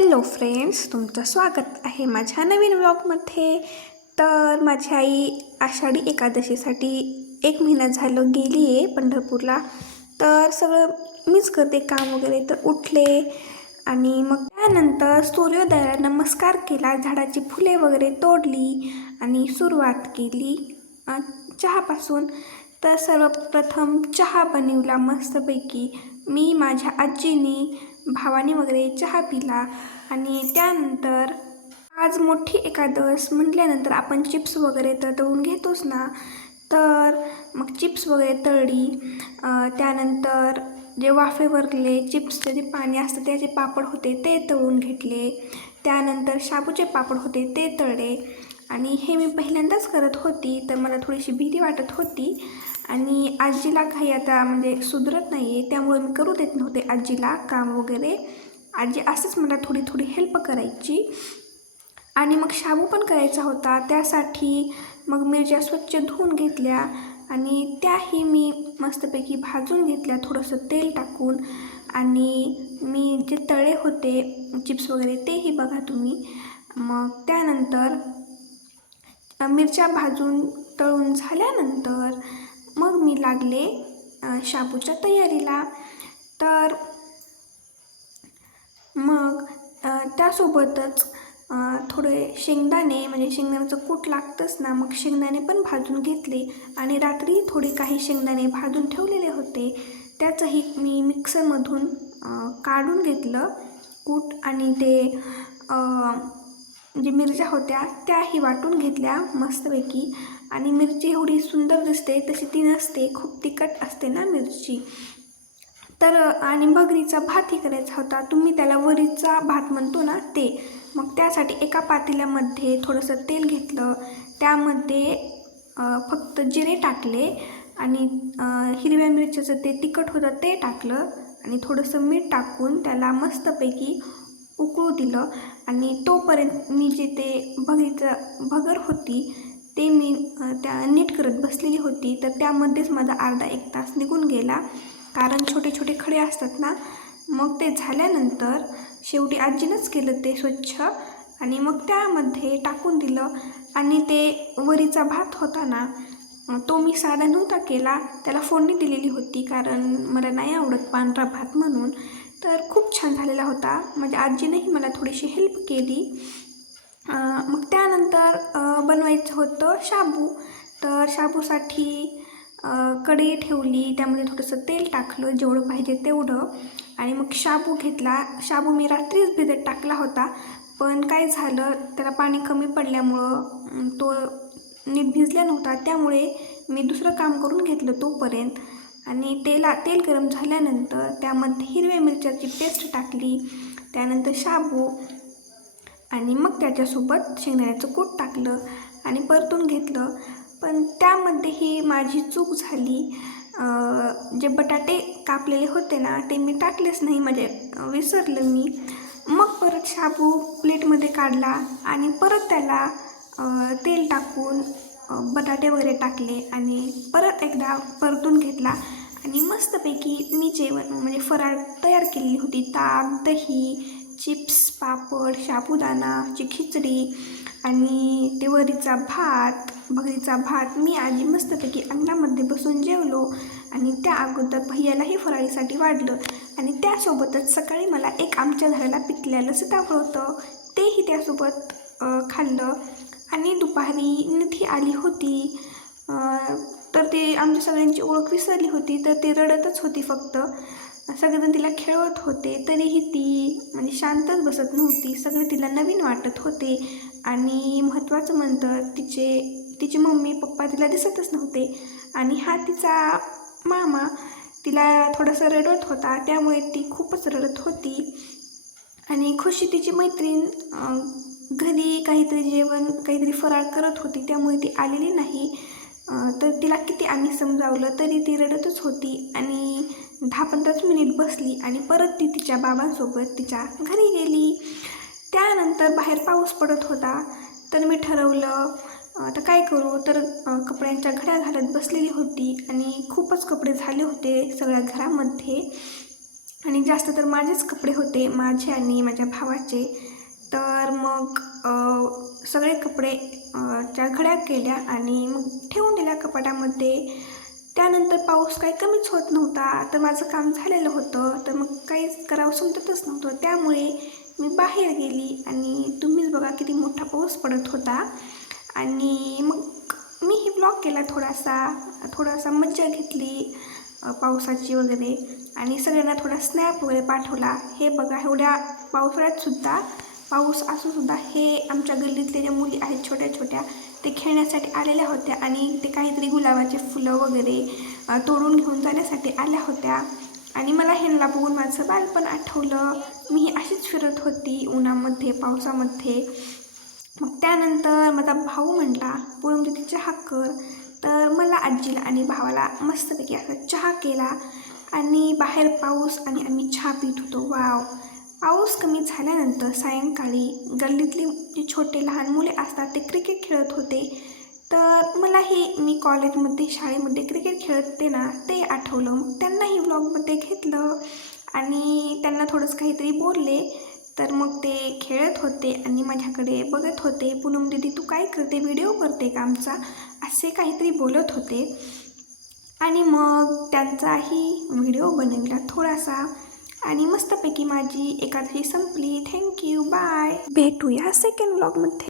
Hello friends, तुमचं स्वागत आहे माझ्या नवीन व्लॉगमध्ये. तर माझी आई आषाढी एकादशीसाठी 1 महिना झालं गेली आहे पंढरपूरला. तर सगळं मीच करते काम वगैरे. तर उठले आणि मग त्यानंतर सूर्योदयाला नमस्कार केला, झाडाची फुले वगैरे तोडली आणि सुरुवात केली चहापासून. तर सर्वप्रथम चहा बनवला मस्तपैकी. मी, माझ्या आजीने, भावाने वगैरे चहा पिला. आणि त्यानंतर आज मोठी एकादश म्हटल्यानंतर आपण चिप्स वगैरे तर तळून घेतोच ना. तर मग चिप्स वगैरे तळली. त्यानंतर जे वाफेवरले चिप्सचे जे पाणी असतं त्याचे पापड होते ते तळून घेतले. त्यानंतर शाबूचे पापड होते ते तळले. आणि हे मी पहिल्यांदाच करत होती, तर मला थोडीशी भीती वाटत होती. आणि आजीला काही आता म्हणजे सुधरत नाही आहे, त्यामुळे मी करू देत नव्हते आजीला काम वगैरे. आजी असंच मला थोडी थोडी हेल्प करायची. आणि मग शाबू पण करायचा होता, त्यासाठी मग मिरच्या स्वच्छ धुवून घेतल्या आणि त्याही मी मस्तपैकी भाजून घेतल्या थोडंसं तेल टाकून. आणि मी जे तळे होते चिप्स वगैरे तेही बघा तुम्ही. मग त्यानंतर मिरच्या भाजून तळून झाल्यानंतर मग मी लागले शाबूच्या तयारीला. तर मग त्यासोबतच थोडे शेंगदाणे, म्हणजे शेंगदाण्याचं कूट लागतंच ना, मग शेंगदाणे पण भाजून घेतले. आणि रात्री थोडे काही शेंगदाणे भाजून ठेवलेले होते, त्याचंही मी मिक्सरमधून काढून घेतलं कूट. आणि ते जे मिरच्या होत्या त्याही वाटून घेतल्या मस्तपैकी. आणि मिरची एवढी सुंदर दिसते तशी ती नसते, खूप तिखट असते ना मिरची. तर आणि भगरीचा भातही करायचा होता, तुम्ही त्याला वरीचा भात म्हणतो ना ते. मग त्यासाठी एका पातेल्यामध्ये थोडंसं तेल घेतलं, त्यामध्ये फक्त जिरे टाकले आणि हिरव्या मिरच्याचं ते तिखट होतं ते टाकलं आणि थोडंसं मीठ टाकून त्याला मस्तपैकी उकळू दिलं. आणि तोपर्यंत मी जे ते भगर होती ते मी त्या नीट करत बसलेली होती. तर त्यामध्येच माझा अर्धा 1 तास निघून गेला, कारण छोटे छोटे खडे असतात ना. मग ते झाल्यानंतर शेवटी आजीनंच केलं ते स्वच्छ. आणि मग त्यामध्ये टाकून दिलं. आणि ते वरीचा भात होता ना, तो मी साधा नव्हता केला, त्याला फोडणी दिलेली होती, कारण मला नाही आवडत पांढरा भात म्हणून. तर खूप छान झालेला होता. माझ्या आजीनेही मला थोडीशी हेल्प केली. मग त्यानंतर बनवायचं होतं शाबू. तर शाबूसाठी कढई ठेवली, त्यामध्ये थोडंसं तेल टाकलं जेवढं पाहिजे तेवढं. आणि मग शाबू घेतला. शाबू मी रात्रीच भिजत टाकला होता, पण काय झालं त्याला पाणी कमी पडल्यामुळं तो नीट भिजला नव्हता, त्यामुळे मी दुसरं काम करून घेतलं तोपर्यंत. आणि तेल गरम झाल्यानंतर त्यामध्ये हिरव्या मिरच्याची पेस्ट टाकली, त्यानंतर शाबू आणि मग त्याच्यासोबत शेंगदाण्याचं कूट टाकलं आणि परतून घेतलं. पण त्यामध्येही माझी चूक झाली. जे बटाटे कापलेले होते ना ते मी टाकलेच नाही, म्हणजे विसरलं मी. मग परत शाबू प्लेटमध्ये काढला आणि परत त्याला तेल टाकून बटाटे वगैरे टाकले आणि परत एकदा परतून घेतला. आणि मस्तपैकी मी जेवण म्हणजे फराळ तयार केलेली होती. ताक, दही, चिप्स, पापड, साबुदाणाची खिचडी आणि ते वरीचा भात, भगरीचा भात. मी आजी मस्तपैकी अंगणामध्ये बसून जेवलो. आणि त्या अगोदर भैयालाही फराळीसाठी वाढलं. आणि त्यासोबतच सकाळी मला एक आमच्या झाडाला पिकलेलं सीताफळ होतं, तेही त्यासोबत खाल्लं. आणि दुपारी निधी आली होती, तर ते आमच्या सगळ्यांची ओळख विसरली होती, तर ती रडतच होती फक्त. सगळेजण तिला खेळवत होते, तरीही ती म्हणजे शांतच बसत नव्हती. सगळे तिला नवीन वाटत होते. आणि महत्त्वाचं म्हणतं तिचे मम्मी पप्पा तिला दिसतच नव्हते. आणि हा तिचा मामा तिला थोडंसं रडवत होता, त्यामुळे ती खूपच रडत होती. आणि खुशी तिची मैत्रीण घरी काहीतरी जेवण, काहीतरी फराळ करत होती, त्यामुळे ती आलेली नाही. तर तिला किती आम्ही समजावलं तरी ती रडतच होती. आणि 10-15 मिनिट बसली आणि परत ती तिच्या बाबांसोबत तिच्या घरी गेली. त्यानंतर बाहेर पाऊस पडत होता, तर मी ठरवलं आता काय करू. तर कपड्यांच्या घड्या घालत बसलेली होती आणि खूपच कपडे झाले होते सगळ्या घरामध्ये. आणि जास्त तर माझेच कपडे होते, माझे आणि माझ्या भावाचे. तर मग सगळे कपडे च्या घड्या केल्या आणि मग ठेवून दिल्या कपाटामध्ये. त्यानंतर पाऊस काही कमीच होत नव्हता, तर माझं काम झालेलं होतं, तर मग काहीच करावं समजतच नव्हतं. त्यामुळे मी बाहेर गेली आणि तुम्हीच बघा किती मोठा पाऊस पडत होता. आणि मग मीही ब्लॉग केला थोडासा मज्जा घेतली पावसाची वगैरे, आणि सगळ्यांना थोडा स्नॅप वगैरे पाठवला. हे बघा, एवढ्या पावसाळ्यातसुद्धा पाऊस असूनसुद्धा हे आमच्या गल्लीतले ज्या मुली आहेत छोट्या छोट्या, ते खेळण्यासाठी आलेल्या होत्या आणि ते काहीतरी गुलाबाचे फुलं वगैरे तोडून घेऊन जाण्यासाठी आल्या होत्या. आणि मला ह्यांना बघून माझं बालपण आठवलं. मी अशीच फिरत होती उन्हामध्ये पावसामध्ये. मग त्यानंतर माझा भाऊ म्हटला, "पूनम दीदी चहा कर." तर मला, आजीला आणि भावाला मस्तपैकी असा चहा केला आणि बाहेर पाऊस आणि आम्ही चहा पीत होतो. वाव! पाऊस कमी झाल्यानंतर सायंकाळी गल्लीतली जी छोटे लहान मुले असतात ते क्रिकेट खेळत होते. तर मलाही, मी कॉलेजमध्ये शाळेमध्ये क्रिकेट खेळते ना, ते आठवलं. मग त्यांनाही व्लॉगमध्ये घेतलं आणि त्यांना थोडंसं काहीतरी बोलले. तर मग ते खेळत होते आणि माझ्याकडे बघत होते. "पूनम दीदी तू काय करते, व्हिडिओ करते का आमचा?" असे काहीतरी बोलत होते. आणि मग त्यांचाही व्हिडिओ बनविला थोडासा आणि मस्तपैकी माझी एकादशी संपली. Thank you, bye. भेटूया सेकंड व्लॉगमध्ये.